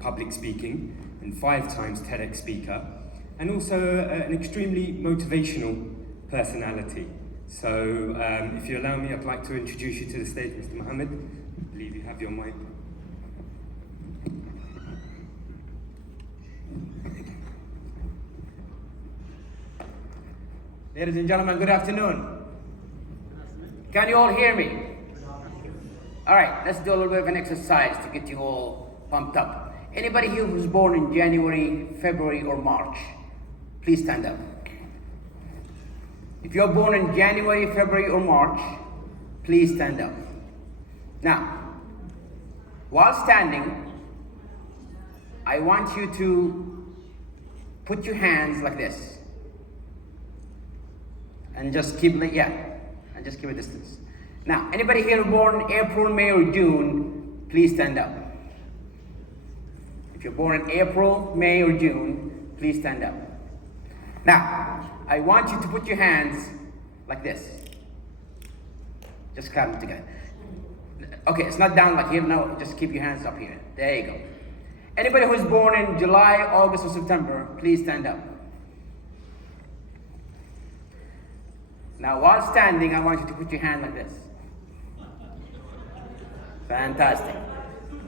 public speaking and 5 times TEDx speaker, and also an extremely motivational personality. So if you allow me, I'd like to introduce you to the stage, Mr. Mohammed. I believe you have your mic. Ladies and gentlemen, good afternoon. Can you all hear me? All right, let's do a little bit of an exercise to get you all pumped up. Anybody here who's born in January, February, or March, please stand up. If you're born in January, February, or March, please stand up. Now, while standing, I want you to put your hands like this. And just keep a distance. Now, anybody here born April, May, or June, please stand up. If you're born in April, May, or June, please stand up. Now, I want you to put your hands like this. Just clap them together. Okay, it's not down like here, no, just keep your hands up here. There you go. Anybody who's born in July, August, or September, please stand up. Now, while standing, I want you to put your hand like this. Fantastic.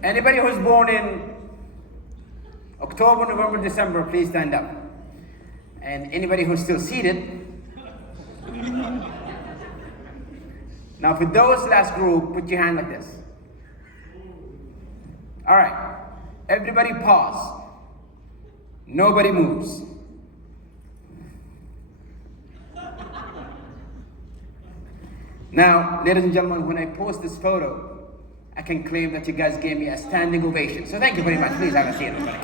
Anybody who's born in October, November, December, please stand up. And anybody who's still seated. Now, for those last group, put your hand like this. All right. Everybody pause. Nobody moves. Now, ladies and gentlemen, when I post this photo, I can claim that you guys gave me a standing ovation. So thank you very much. Please have a seat, everybody.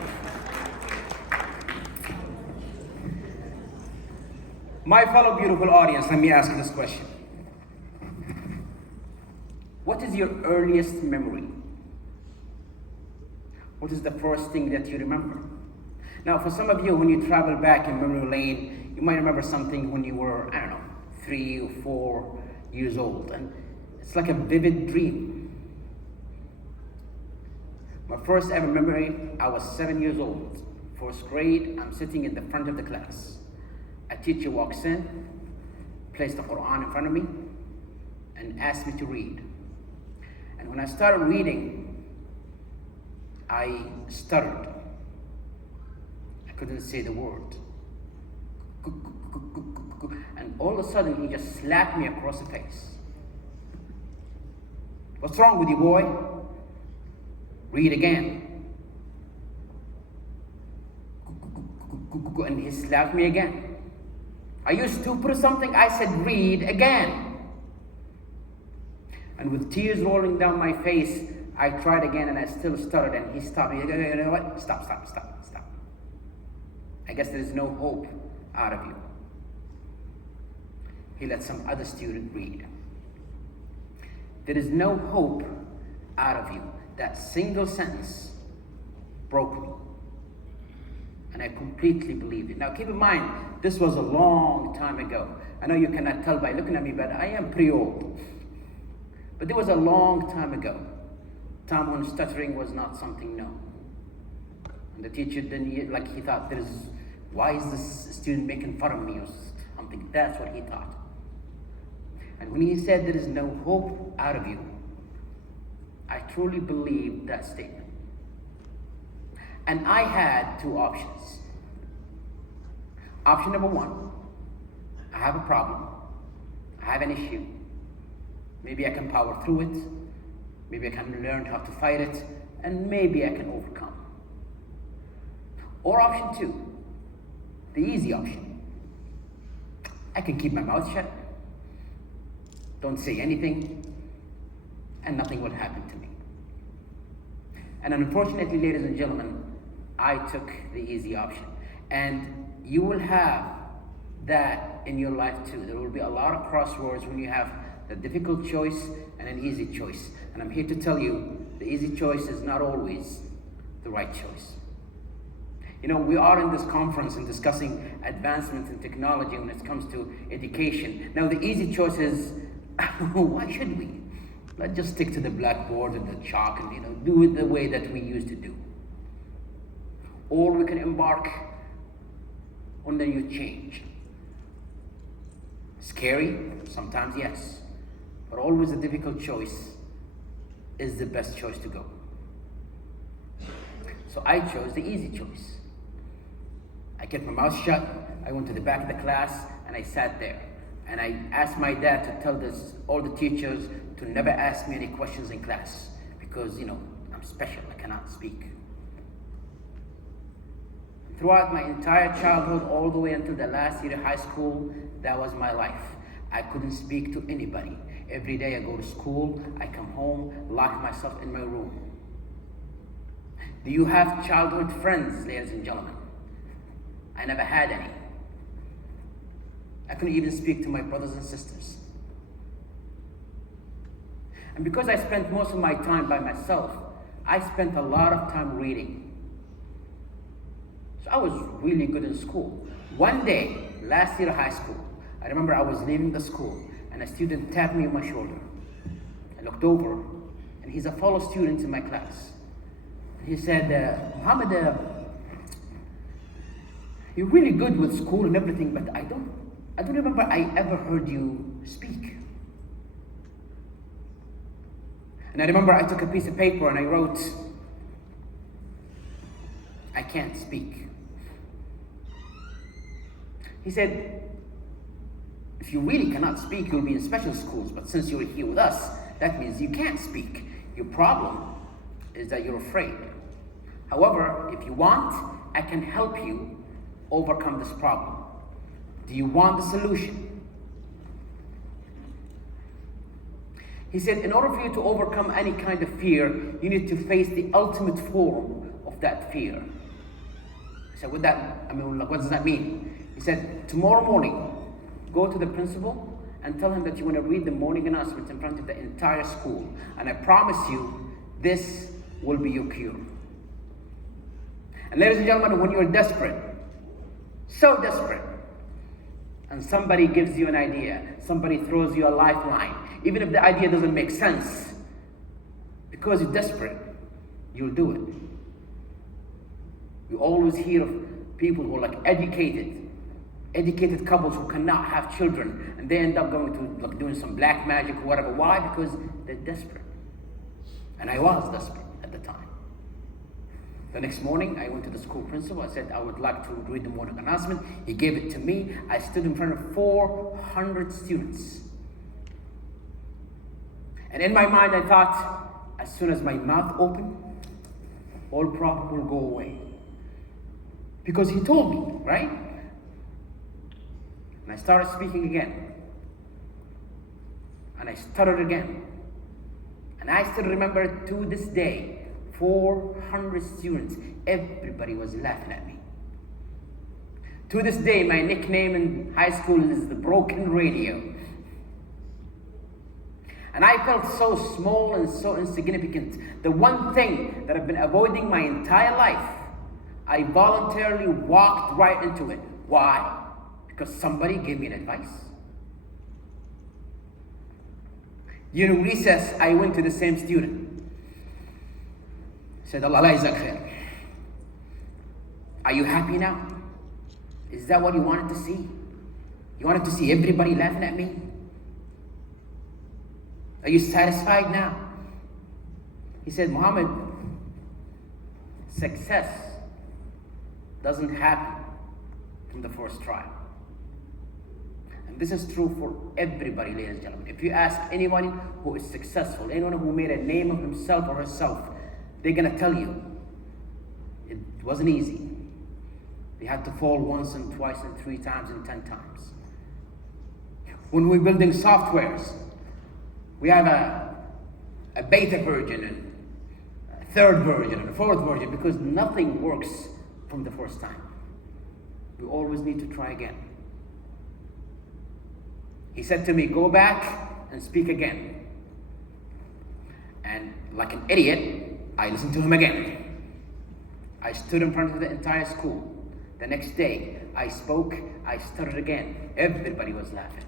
My fellow beautiful audience, let me ask you this question. What is your earliest memory? What is the first thing that you remember? Now, for some of you, when you travel back in memory lane, you might remember something when you were, 3 or 4 years old, and it's like a vivid dream. My first ever memory, I was 7 years old, 1st grade. I'm sitting in the front of the class. A teacher walks in, placed the Quran in front of me, and asked me to read. And when I started reading, I stuttered. I couldn't say the word. And all of a sudden, he just slapped me across the face. What's wrong with you, boy? Read again. And he slapped me again. Are you stupid or something? I said, read again. And with tears rolling down my face, I tried again and I still stuttered, and he stopped me. You know what? Stop. I guess there is no hope out of you. He let some other student read. There is no hope out of you. That single sentence broke me. And I completely believed it. Now keep in mind, this was a long time ago. I know you cannot tell by looking at me, but I am pretty old. But it was a long time ago. Time when stuttering was not something known. And the teacher didn't, he thought, why is this student making fun of me or something? That's what he thought. And when he said there is no hope out of you, I truly believed that statement. And I had 2 options. Option number 1, I have a problem. I have an issue. Maybe I can power through it. Maybe I can learn how to fight it. And maybe I can overcome. Or option 2, the easy option. I can keep my mouth shut. Don't say anything, and nothing will happen to me. And unfortunately, ladies and gentlemen, I took the easy option. And you will have that in your life too. There will be a lot of crossroads when you have the difficult choice and an easy choice. And I'm here to tell you, the easy choice is not always the right choice. We are in this conference and discussing advancements in technology when it comes to education. Now, the easy choice is, why should we? Let's just stick to the blackboard and the chalk and do it the way that we used to do. or we can embark on the new change. Scary? Sometimes yes. But always a difficult choice is the best choice to go. So I chose the easy choice. I kept my mouth shut, I went to the back of the class, and I sat there. And I asked my dad to tell all the teachers to never ask me any questions in class, because, I'm special, I cannot speak. Throughout my entire childhood, all the way until the last year of high school, that was my life. I couldn't speak to anybody. Every day I go to school, I come home, lock myself in my room. Do you have childhood friends, ladies and gentlemen? I never had any. I couldn't even speak to my brothers and sisters. And because I spent most of my time by myself, I spent a lot of time reading. So I was really good in school. One day, last year of high school, I remember I was leaving the school and a student tapped me on my shoulder. I looked over and he's a fellow student in my class. He said, Muhammad, you're really good with school and everything, but I don't remember I ever heard you speak. And I remember I took a piece of paper and I wrote, I can't speak. He said, if you really cannot speak, you'll be in special schools, but since you're here with us, that means you can't speak. Your problem is that you're afraid. However, if you want, I can help you overcome this problem. Do you want the solution? He said, in order for you to overcome any kind of fear, you need to face the ultimate form of that fear. I said, what does that mean? He said, tomorrow morning, go to the principal and tell him that you want to read the morning announcements in front of the entire school. And I promise you, this will be your cure. And ladies and gentlemen, when you're desperate, so desperate, and somebody gives you an idea, somebody throws you a lifeline, even if the idea doesn't make sense, because you're desperate, you'll do it. You always hear of people who are educated couples who cannot have children, and they end up going to doing some black magic or whatever. Why? Because they're desperate. And I was desperate at the time. The next morning, I went to the school principal. I said, I would like to read the morning announcement. He gave it to me. I stood in front of 400 students. And in my mind, I thought, as soon as my mouth opened, all problem will go away. Because he told me, right? And I started speaking again. And I stuttered again. And I still remember to this day, 400 students, everybody was laughing at me. To this day, my nickname in high school is the Broken Radio. And I felt so small and so insignificant. The one thing that I've been avoiding my entire life, I voluntarily walked right into it. Why? Because somebody gave me an advice. During recess, I went to the same student. Said, Allah Jazak khair. Are you happy now? Is that what you wanted to see? You wanted to see everybody laughing at me? Are you satisfied now? He said, Muhammad, success doesn't happen from the first try. And this is true for everybody, ladies and gentlemen. If you ask anyone who is successful, anyone who made a name of himself or herself, they're gonna tell you it wasn't easy. They had to fall once and twice and 3 times and 10 times. When we're building softwares, we have a beta version and a 3rd version and a 4th version, because nothing works from the first time. We always need to try again. He said to me, go back and speak again. And like an idiot, I listened to him again. I stood in front of the entire school. The next day, I spoke, I stuttered again. Everybody was laughing.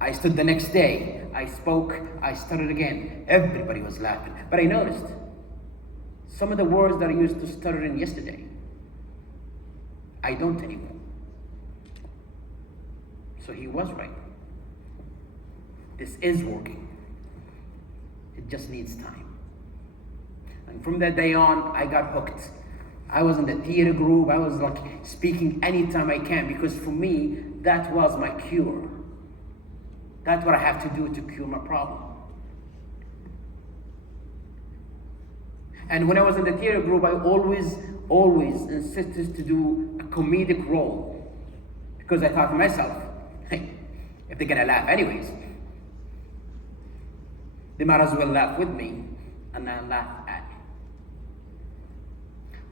I stood the next day, I spoke, I stuttered again. Everybody was laughing. But I noticed some of the words that I used to stutter in yesterday, I don't anymore. So he was right. This is working. It just needs time. And from that day on, I got hooked. I was in the theater group. I was like speaking anytime I can, because for me, that was my cure. That's what I have to do to cure my problem. And when I was in the theater group, I always insisted to do a comedic role, because I thought to myself, hey, if they're gonna laugh anyways, they might as well laugh with me and not laugh at me.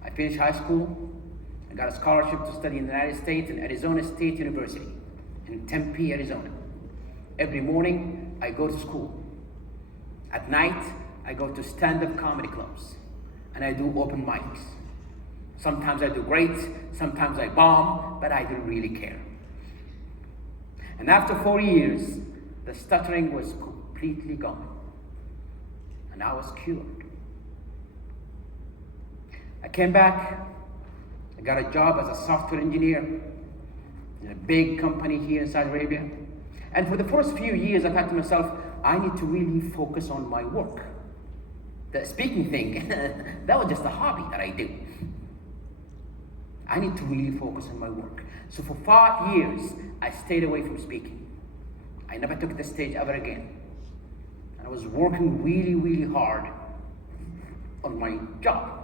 I finished high school. I got a scholarship to study in the United States in Arizona State University in Tempe, Arizona. Every morning, I go to school. At night, I go to stand-up comedy clubs, and I do open mics. Sometimes I do great, sometimes I bomb, but I didn't really care. And after 4 years, the stuttering was completely gone, and I was cured. I came back. I got a job as a software engineer in a big company here in Saudi Arabia. And for the first few years, I thought to myself, I need to really focus on my work. The speaking thing, that was just a hobby that I do. I need to really focus on my work. So for 5 years, I stayed away from speaking. I never took the stage ever again. And I was working really, really hard on my job.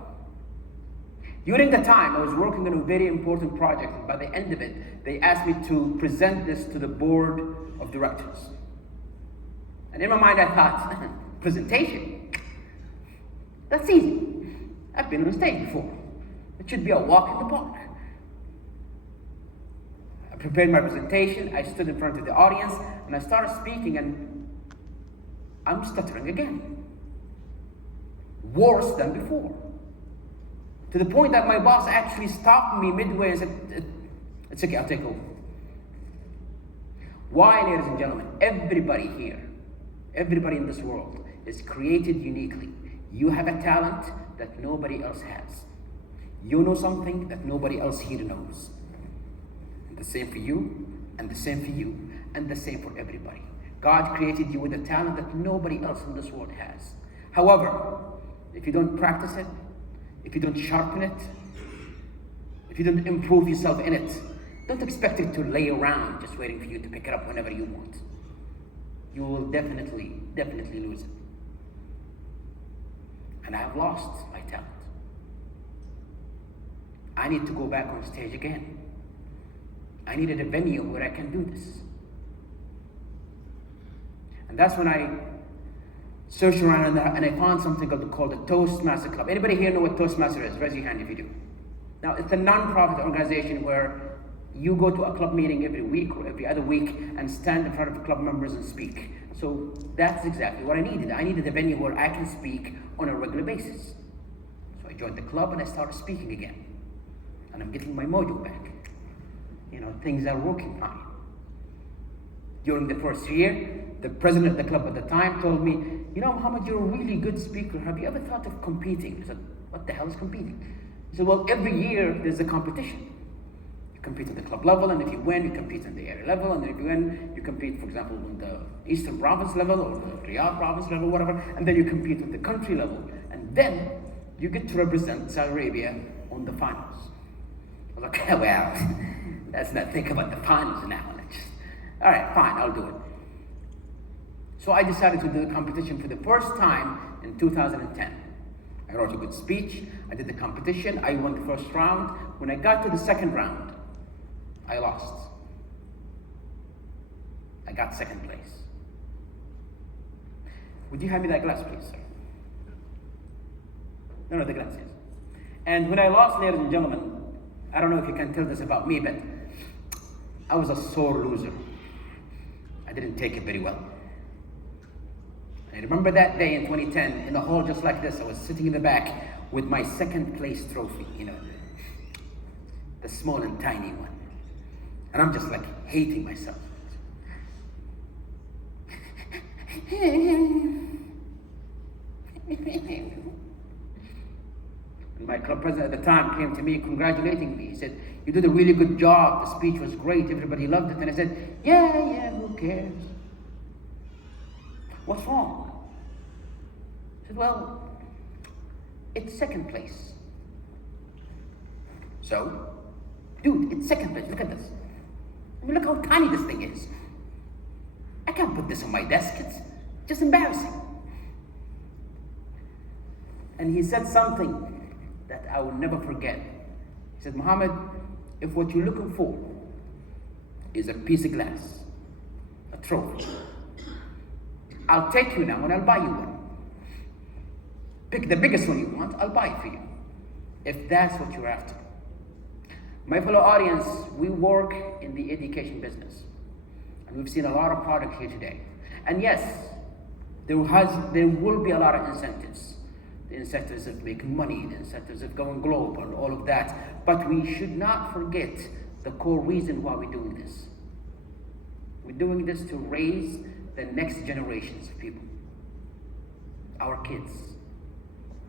During the time, I was working on a very important project, and by the end of it, they asked me to present this to the board of directors. And in my mind, I thought, presentation? That's easy. I've been on stage before. It should be a walk in the park. I prepared my presentation. I stood in front of the audience, and I started speaking, and I'm stuttering again. Worse than before. To the point that my boss actually stopped me midway and said, it's okay, I'll take over. Why, ladies and gentlemen, everybody here, everybody in this world is created uniquely. You have a talent that nobody else has. You know something that nobody else here knows. And the same for you, and the same for you, and the same for everybody. God created you with a talent that nobody else in this world has. However, if you don't practice it, if you don't sharpen it, if you don't improve yourself in it, don't expect it to lay around just waiting for you to pick it up whenever you want. You will definitely lose it. And I have lost my talent. I need to go back on stage again. I needed a venue where I can do this. And that's when I searched around and I found something called the Toastmaster Club. Anybody here know what Toastmaster is? Raise your hand if you do. Now, it's a non-profit organization where you go to a club meeting every week or every other week and stand in front of the club members and speak. So that's exactly what I needed. I needed a venue where I can speak on a regular basis. So I joined the club and I started speaking again. And I'm getting my mojo back. You know, things are working fine. During the first year, the president of the club at the time told me, you know, Muhammad, you're a really good speaker. Have you ever thought of competing? I said, what the hell is competing? He said, well, every year there's a competition. You compete at the club level, and if you win, you compete on the area level, and if you win, you compete, for example, on the Eastern Province level, or the Riyadh Province level, whatever, and then you compete on the country level, and then you get to represent Saudi Arabia on the finals. I was like, well, let's not think about the finals now. All right, fine, I'll do it. So I decided to do the competition for the first time in 2010. I wrote a good speech, I did the competition, I won the first round. When I got to the second round, I lost. I got second place. Would you hand me that glass, please, sir? No, the glass, yes. And when I lost, ladies and gentlemen, I don't know if you can tell this about me, but I was a sore loser. I didn't take it very well. I remember that day in 2010, in a hall just like this, I was sitting in the back with my second place trophy, you know, the small and tiny one. And I'm just like hating myself. And my club president at the time came to me congratulating me. He said, "You did a really good job. The speech was great. Everybody loved it." And I said, yeah, who cares? What's wrong? He said, "Well, it's second place." So, dude, it's second place. Look at this. I mean, look how tiny this thing is. I can't put this on my desk. It's just embarrassing. And he said something that I will never forget. He said, "Muhammad, if what you're looking for is a piece of glass, a trophy, I'll take you now and I'll buy you one. Pick the biggest one you want, I'll buy it for you. If that's what you're after." My fellow audience, we work in the education business. And we've seen a lot of product here today. And yes, there will be a lot of incentives. The incentives of making money, the incentives of going global, all of that. But we should not forget the core reason why we're doing this. We're doing this to raise the next generations of people, our kids.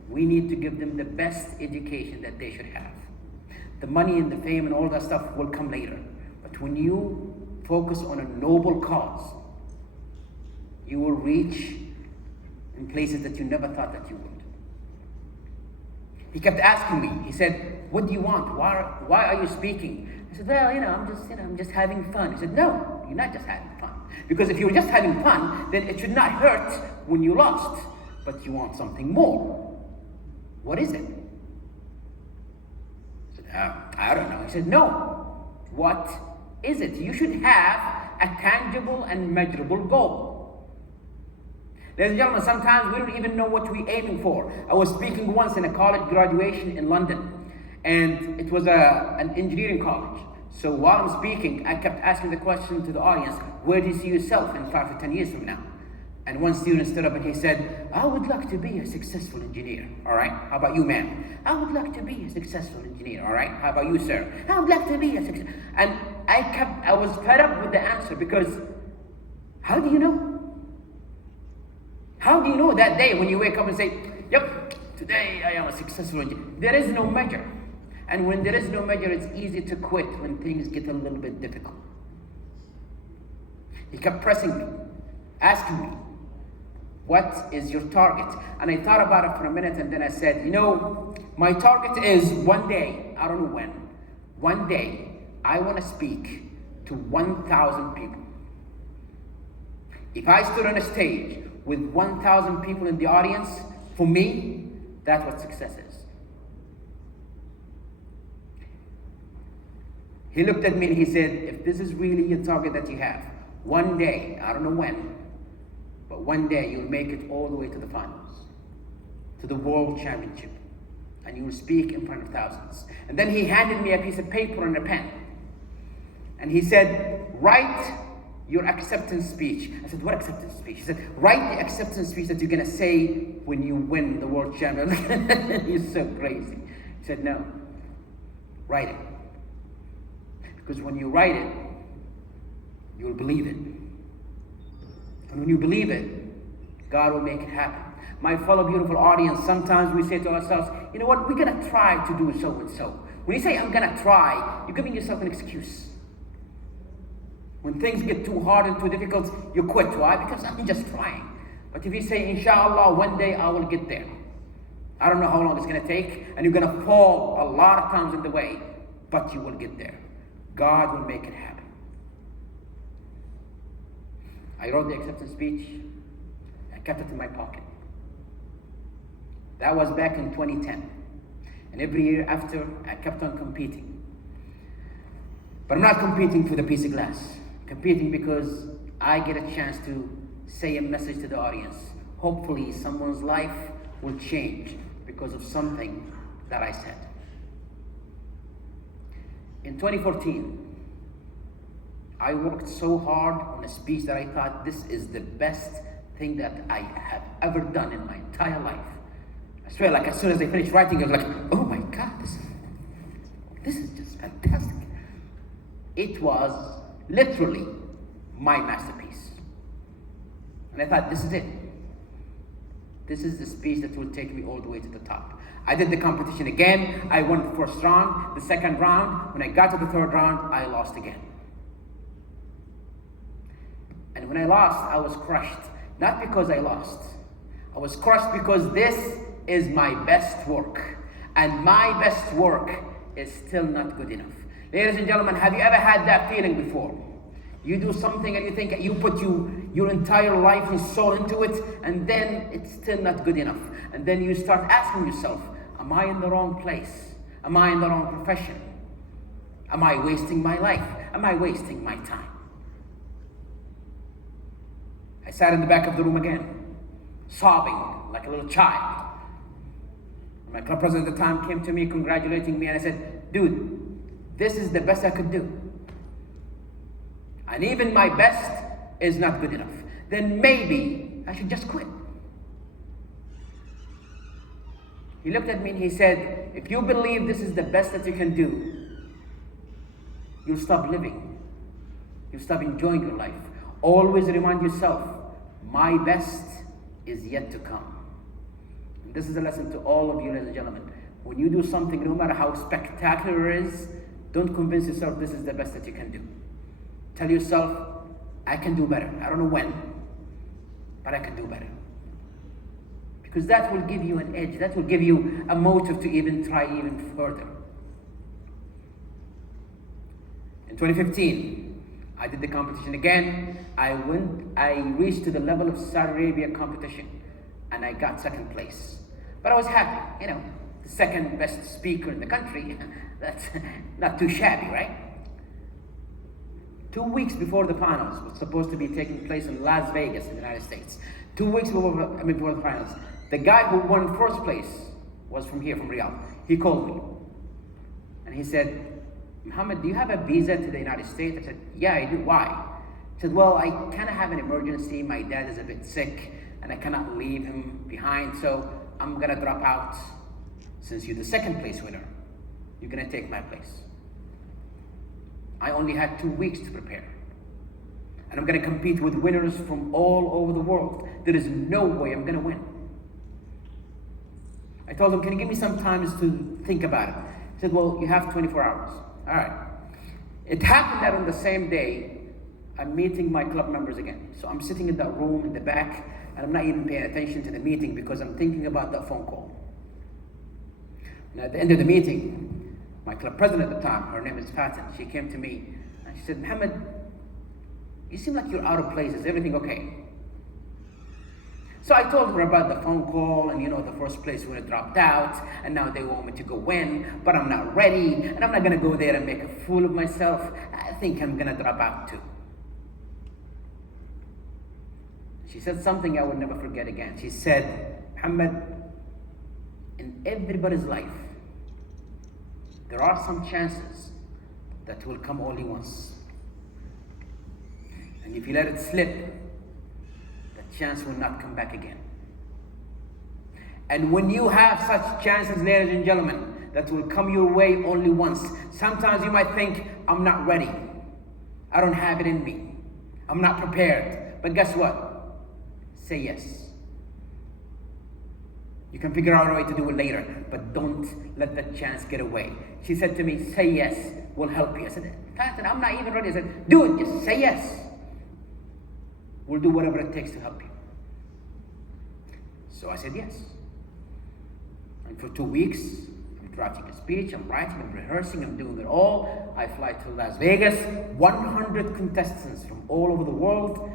We need to give them the best education that they should have. The money and the fame and all that stuff will come later. But when you focus on a noble cause, you will reach in places that you never thought that you would. He kept asking me, he said, "What do you want? Why are you speaking?" I said, "Well, I'm just having fun." He said, "No, you're not just having fun. Because if you were just having fun, then it should not hurt when you lost. But you want something more. What is it?" I said, "I don't know." He said, "No. What is it? You should have a tangible and measurable goal." Ladies and gentlemen, sometimes we don't even know what we're aiming for. I was speaking once in a college graduation in London, and it was an engineering college. So while I'm speaking, I kept asking the question to the audience, "Where do you see yourself in 5 to 10 years from now?" And one student stood up and he said, "I would like to be a successful engineer." "All right, how about you, ma'am?" "I would like to be a successful engineer." "All right, how about you, sir?" "I would like to be a successful." And I was fed up with the answer, because how do you know? How do you know that day when you wake up and say, "Yep, today I am a successful engineer"? There is no measure. And when there is no measure, it's easy to quit when things get a little bit difficult. He kept pressing me, asking me, "What is your target?" And I thought about it for a minute, and then I said, my target is one day, I don't know when, one day I want to speak to 1,000 people. If I stood on a stage with 1,000 people in the audience, for me, that's what success is. He looked at me and he said, "If this is really a target that you have, one day, I don't know when, but one day you'll make it all the way to the finals, to the world championship, and you will speak in front of thousands." And then he handed me a piece of paper and a pen. And he said, "Write your acceptance speech." I said, "What acceptance speech?" He said, "Write the acceptance speech that you're going to say when you win the world championship." He's so crazy. He said, "No, write it. Because when you write it, you'll believe it. And when you believe it, God will make it happen." My fellow beautiful audience, sometimes we say to ourselves, "You know what, we're going to try to do so and so." When you say, "I'm going to try," you're giving yourself an excuse. When things get too hard and too difficult, you quit. Why? Because I'm just trying. But if you say, "Inshallah, one day I will get there," I don't know how long it's going to take, and you're going to fall a lot of times in the way, but you will get there. God will make it happen. I wrote the acceptance speech. I kept it in my pocket. That was back in 2010. And every year after, I kept on competing. But I'm not competing for the piece of glass. I'm competing because I get a chance to say a message to the audience. Hopefully someone's life will change because of something that I said. In 2014, I worked so hard on a speech that I thought this is the best thing that I have ever done in my entire life. I swear, like as soon as I finished writing, I was like, "Oh my God, this is just fantastic." It was literally my masterpiece. And I thought, this is it. This is the speech that will take me all the way to the top. I did the competition again. I won the first round, the second round. When I got to the third round, I lost again. And when I lost, I was crushed. Not because I lost. I was crushed because this is my best work. And my best work is still not good enough. Ladies and gentlemen, have you ever had that feeling before? You do something and you think you put your entire life and soul into it, and then it's still not good enough. And then you start asking yourself, am I in the wrong place? Am I in the wrong profession? Am I wasting my life? Am I wasting my time? I sat in the back of the room again, sobbing like a little child. My club president at the time came to me, congratulating me, and I said, dude, this is the best I could do. And even my best is not good enough. Then maybe I should just quit. He looked at me and he said, if you believe this is the best that you can do, you'll stop living. You'll stop enjoying your life. Always remind yourself, my best is yet to come. And this is a lesson to all of you, ladies and gentlemen. When you do something, no matter how spectacular it is, don't convince yourself this is the best that you can do. Tell yourself, I can do better. I don't know when, but I can do better. Because that will give you an edge. That will give you a motive to even try even further. In 2015, I did the competition again. I reached to the level of Saudi Arabia competition, and I got second place. But I was happy, the second best speaker in the country. That's not too shabby, right? 2 weeks before the finals was supposed to be taking place in Las Vegas in the United States. 2 weeks before the finals, the guy who won first place was from here, from Riyadh. He called me and he said, Mohammed, do you have a visa to the United States? I said, yeah, I do. Why? He said, well, I kind of have an emergency. My dad is a bit sick and I cannot leave him behind, so I'm gonna drop out. Since you're the second place winner, you're gonna take my place. I only had 2 weeks to prepare. And I'm gonna compete with winners from all over the world. There is no way I'm gonna win. I told him, can you give me some time to think about it? He said, well, you have 24 hours. All right. It happened that on the same day, I'm meeting my club members again. So I'm sitting in that room in the back, and I'm not even paying attention to the meeting because I'm thinking about that phone call. And at the end of the meeting, my club president at the time, her name is Fatin, she came to me and she said, Mohammed, you seem like you're out of place. Is everything okay? So I told her about the phone call and the first place winner dropped out and now they want me to go win, but I'm not ready and I'm not gonna go there and make a fool of myself. I think I'm gonna drop out too. She said something I will never forget again. She said, Mohammed, in everybody's life, there are some chances that will come only once. And if you let it slip, that chance will not come back again. And when you have such chances, ladies and gentlemen, that will come your way only once, sometimes you might think, I'm not ready. I don't have it in me. I'm not prepared. But guess what? Say yes. You can figure out a way to do it later, but don't let that chance get away. She said to me, say yes, we'll help you. I said, Fatin, I'm not even ready. I said, do it, just say yes. We'll do whatever it takes to help you. So I said yes. And for 2 weeks, I'm drafting a speech, I'm writing, I'm rehearsing, I'm doing it all. I fly to Las Vegas, 100 contestants from all over the world,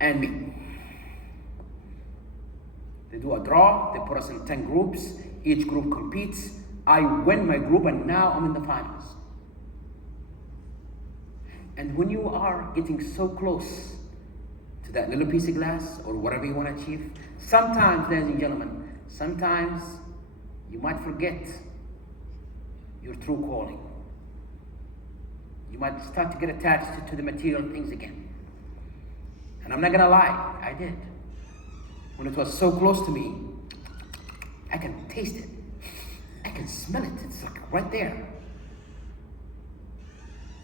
and me. They do a draw, they put us in 10 groups, each group competes. I win my group and now I'm in the finals. And when you are getting so close to that little piece of glass or whatever you want to achieve, sometimes, ladies and gentlemen, sometimes you might forget your true calling. You might start to get attached to the material things again. And I'm not gonna lie, I did. When it was so close to me, I can taste it. I can smell it. It's like right there.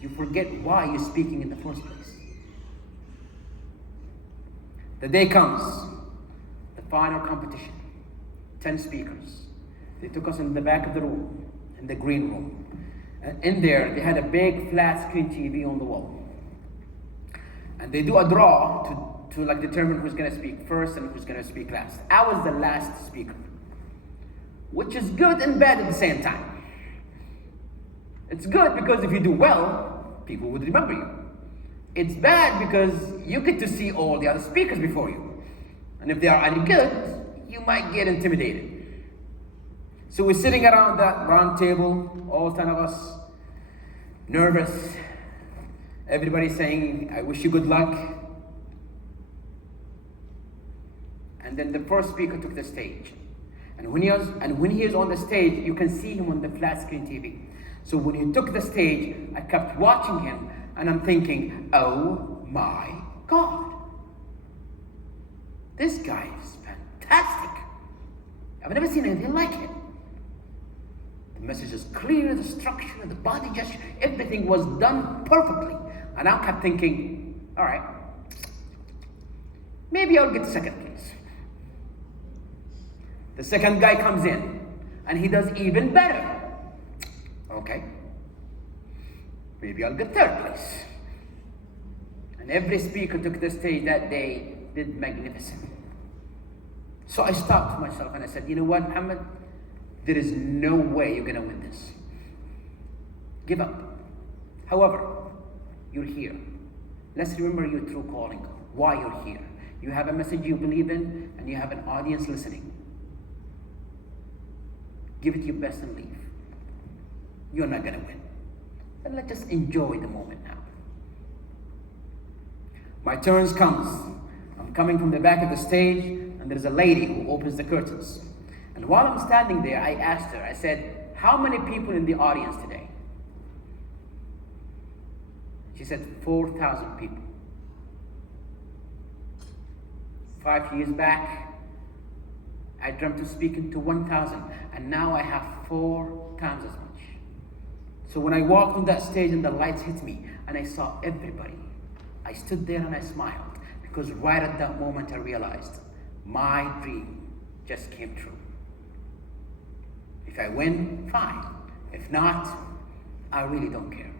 You forget why you're speaking in the first place. The day comes, the final competition. 10 speakers. They took us in the back of the room, in the green room. And in there, they had a big flat screen TV on the wall. And they do a draw to like determine who's gonna speak first and who's gonna speak last. I was the last speaker, which is good and bad at the same time. It's good because if you do well, people would remember you. It's bad because you get to see all the other speakers before you. And if they are any good, you might get intimidated. So we're sitting around that round table, all 10 of us, nervous. Everybody saying, I wish you good luck. And then the first speaker took the stage. And when he is on the stage, you can see him on the flat screen TV. So when he took the stage, I kept watching him and I'm thinking, oh my God. This guy is fantastic. I've never seen anything like it. The message is clear, the structure, the body gesture, everything was done perfectly. And I kept thinking, all right, maybe I'll get second place. The second guy comes in and he does even better. Okay, maybe I'll get third place. And every speaker took the stage that day did magnificent. So I stopped myself and I said, you know what, Muhammad? There is no way you're gonna win this. Give up. However, you're here. Let's remember your true calling, why you're here. You have a message you believe in and you have an audience listening. Give it your best and leave. You're not gonna win. But let's just enjoy the moment now. My turn comes. I'm coming from the back of the stage and there's a lady who opens the curtains. And while I'm standing there, I asked her, I said, how many people in the audience today? She said, 4,000 people. 5 years back, I dreamt of speaking to 1,000, and now I have 4 times as much. So when I walked on that stage and the lights hit me, and I saw everybody, I stood there and I smiled, because right at that moment I realized my dream just came true. If I win, fine. If not, I really don't care.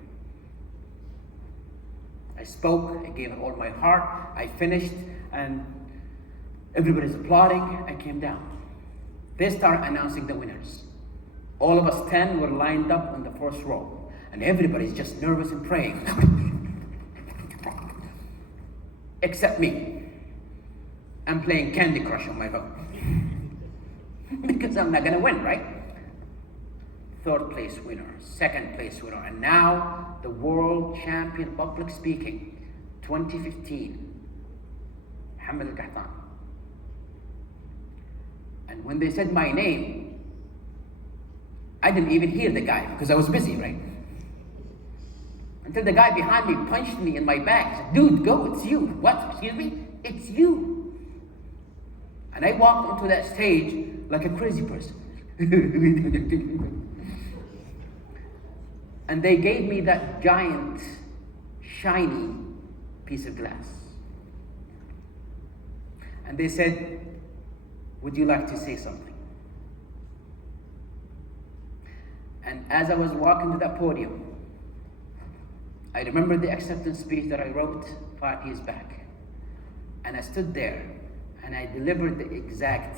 I spoke, I gave it all my heart, I finished, and everybody's applauding. I came down. They started announcing the winners. All of us 10 were lined up in the first row, and everybody's just nervous and praying. Except me. I'm playing Candy Crush on my phone. Because I'm not gonna win, right? Third place winner, second place winner, and now the world champion public speaking, 2015, Muhammad Al-Kahtan. And when they said my name, I didn't even hear the guy because I was busy, right? Until the guy behind me punched me in my back. He said, dude, go, it's you. What, excuse me? It's you. And I walked onto that stage like a crazy person. And they gave me that giant, shiny piece of glass. And they said, would you like to say something? And as I was walking to that podium, I remember the acceptance speech that I wrote 5 years back. And I stood there and I delivered the exact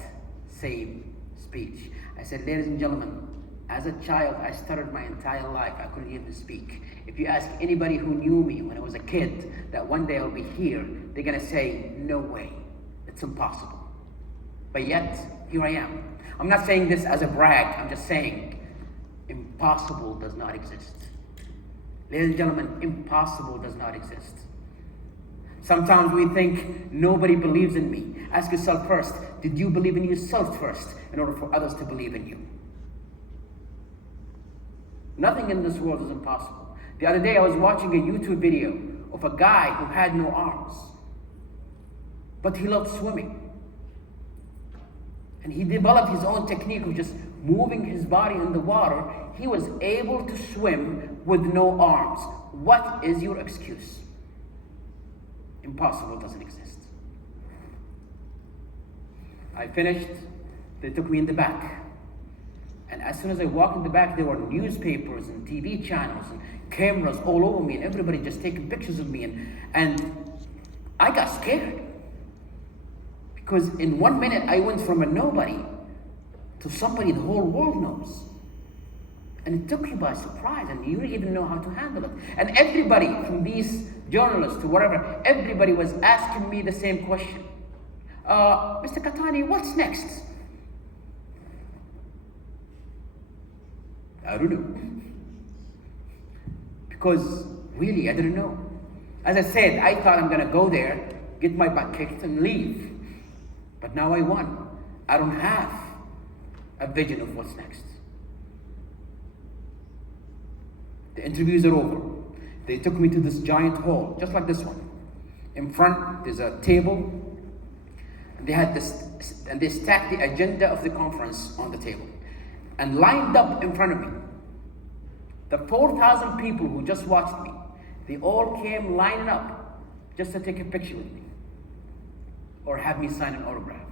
same speech. I said, ladies and gentlemen, as a child, I stuttered my entire life. I couldn't even speak. If you ask anybody who knew me when I was a kid that one day I'll be here, they're gonna say, no way, it's impossible. But yet, here I am. I'm not saying this as a brag, I'm just saying, impossible does not exist. Ladies and gentlemen, impossible does not exist. Sometimes we think nobody believes in me. Ask yourself first, did you believe in yourself first in order for others to believe in you? Nothing in this world is impossible. The other day I was watching a YouTube video of a guy who had no arms, but he loved swimming. And he developed his own technique of just moving his body in the water. He was able to swim with no arms. What is your excuse? Impossible doesn't exist. I finished, they took me in the back. And as soon as I walked in the back, there were newspapers and TV channels and cameras all over me, and everybody just taking pictures of me. And I got scared. Because in 1 minute, I went from a nobody to somebody the whole world knows. And it took you by surprise, and you didn't even know how to handle it. And everybody, from these journalists to whatever, everybody was asking me the same question. Mr. Qahtani, what's next? I don't know. Because really, I didn't know. As I said, I thought I'm gonna go there, get my butt kicked and leave. But now I won. I don't have a vision of what's next. The interviews are over. They took me to this giant hall, just like this one. In front, there's a table. And they had this, and they stacked the agenda of the conference on the table. And lined up in front of me, the 4,000 people who just watched me, they all came lining up just to take a picture with me or have me sign an autograph.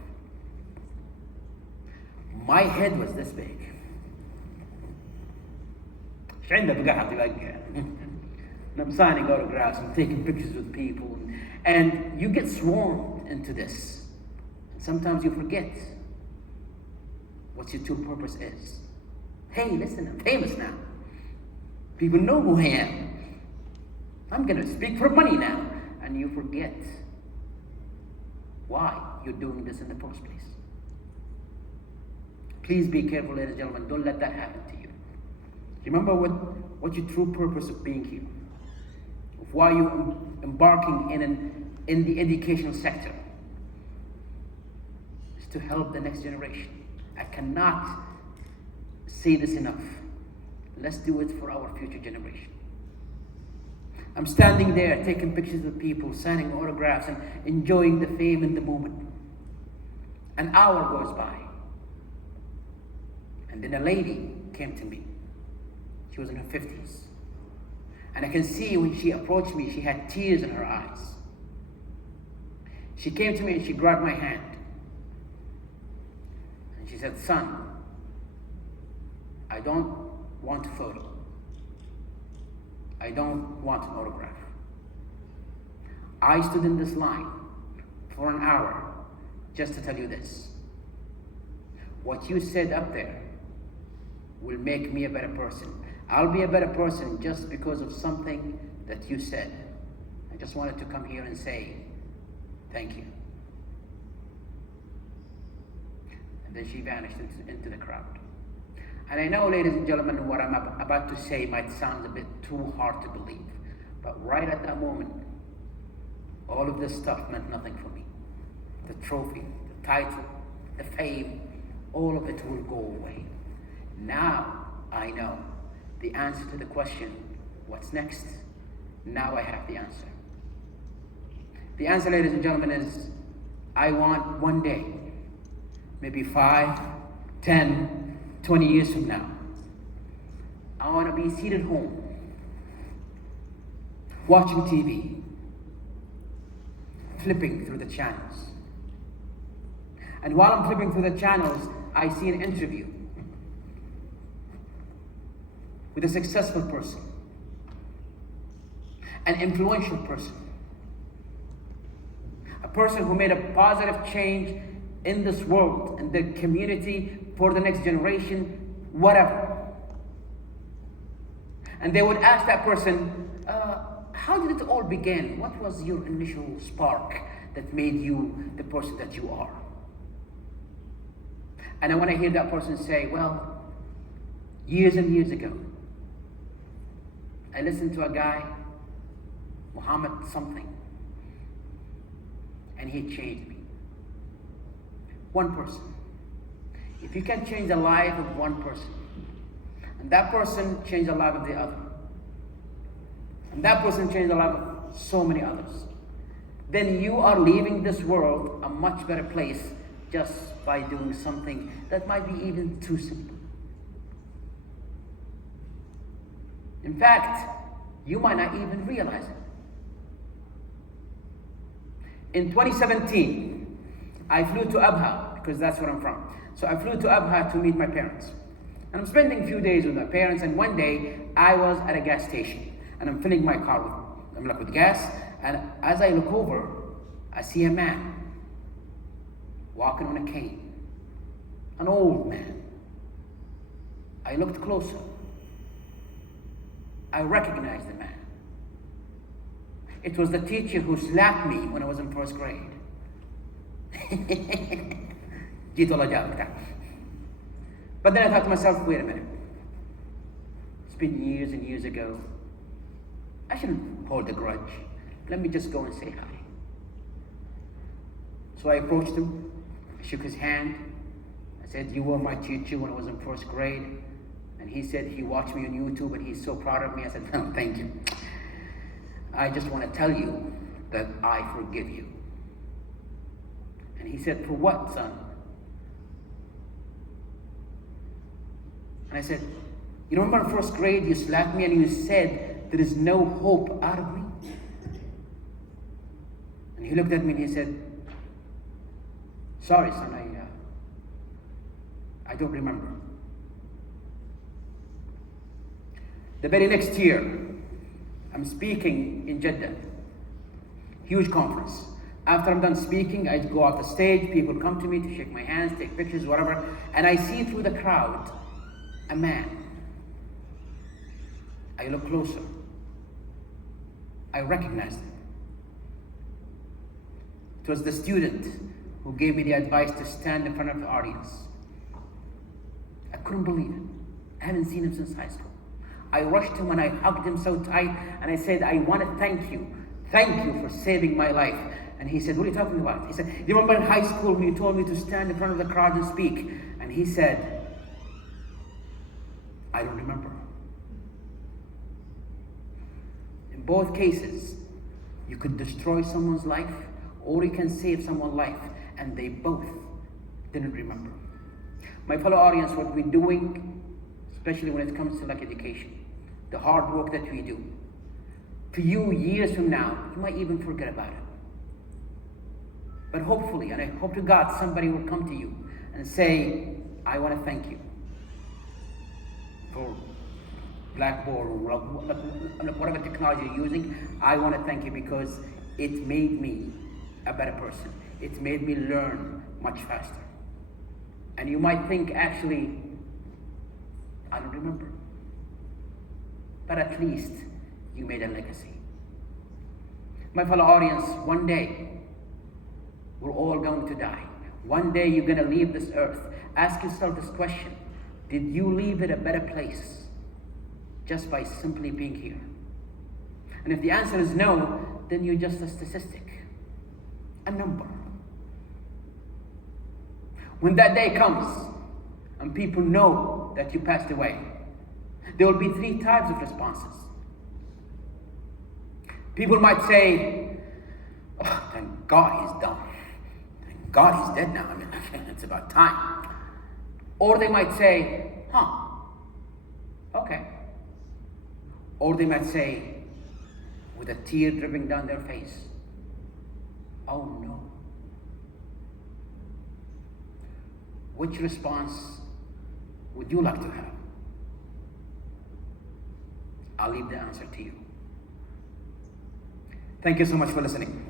My head was this big. And I'm signing autographs and taking pictures with people, and you get swarmed into this. And sometimes you forget what your true purpose is. Hey, listen, I'm famous now. People know who I am. I'm gonna speak for money now. And you forget why you're doing this in the first place. Please be careful, ladies and gentlemen. Don't let that happen to you. Remember what your true purpose of being here, of why you're embarking in the educational sector, is to help the next generation. I cannot say this enough. Let's do it for our future generation. I'm standing there taking pictures with people, signing autographs, and enjoying the fame in the moment. An hour goes by. And then a lady came to me. She was in her 50s. And I can see when she approached me, she had tears in her eyes. She came to me and she grabbed my hand. And she said, "Son, I don't want a photo. I don't want an autograph. I stood in this line for an hour just to tell you this. What you said up there will make me a better person. I'll be a better person just because of something that you said. I just wanted to come here and say thank you." And then she vanished into the crowd. And I know, ladies and gentlemen, what I'm about to say might sound a bit too hard to believe, but right at that moment, all of this stuff meant nothing for me. The trophy, the title, the fame, all of it will go away. Now I know the answer to the question, what's next? Now I have the answer. The answer, ladies and gentlemen, is I want one day, maybe 5, 10, 20 years from now, I want to be seated home, watching TV, flipping through the channels. And while I'm flipping through the channels, I see an interview with a successful person, an influential person, a person who made a positive change in this world, in the community, for the next generation, whatever. And they would ask that person, how did it all begin? What was your initial spark that made you the person that you are? And I want to hear that person say, well, years and years ago, I listened to a guy, Muhammad something, and he changed me. One person. If you can change the life of one person, and that person changed the life of the other, and that person changed the life of so many others, then you are leaving this world a much better place just by doing something that might be even too simple. In fact, you might not even realize it. In 2017, I flew to Abha because that's where I'm from. So I flew to Abha to meet my parents. And I'm spending a few days with my parents, and one day I was at a gas station and I'm filling my car with gas, and as I look over, I see a man walking on a cane, an old man. I looked closer. I recognized the man. It was the teacher who slapped me when I was in first grade. But then I thought to myself, wait a minute. It's been years and years ago. I shouldn't hold a grudge. Let me just go and say hi. So I approached him, shook his hand. I said, you were my teacher when I was in first grade. And he said he watched me on YouTube and he's so proud of me. I said, no, thank you. I just want to tell you that I forgive you. And he said, for what, son? And I said, you remember in first grade you slapped me and you said there is no hope out of me? And he looked at me and he said, sorry, son, I don't remember. The very next year, I'm speaking in Jeddah. Huge conference. After I'm done speaking, I go off the stage, people come to me to shake my hands, take pictures, whatever, and I see through the crowd a man. I look closer. I recognize him. It was the student who gave me the advice to stand in front of the audience. I couldn't believe it. I hadn't seen him since high school. I rushed him and I hugged him so tight and I said, I want to thank you. Thank you for saving my life. And he said, what are you talking about? He said, you remember in high school when you told me to stand in front of the crowd and speak? And he said, I don't remember. In both cases, you could destroy someone's life or you can save someone's life, and they both didn't remember. My fellow audience, what we're doing, especially when it comes to like education, the hard work that we do, for you years from now, you might even forget about it. But hopefully, and I hope to God, somebody will come to you and say, I want to thank you for Blackboard or whatever technology you're using. I want to thank you because it made me a better person. It made me learn much faster. And you might think, actually, I don't remember. But at least you made a legacy. My fellow audience, one day, we're all going to die. One day you're going to leave this earth. Ask yourself this question. Did you leave it a better place just by simply being here? And if the answer is no, then you're just a statistic, a number. When that day comes and people know that you passed away, there will be three types of responses. People might say, oh, thank God he's done. Thank God he's dead now. I mean, it's about time. Or they might say, okay. Or they might say, with a tear dripping down their face, oh no. Which response would you like to have? I'll leave the answer to you. Thank you so much for listening.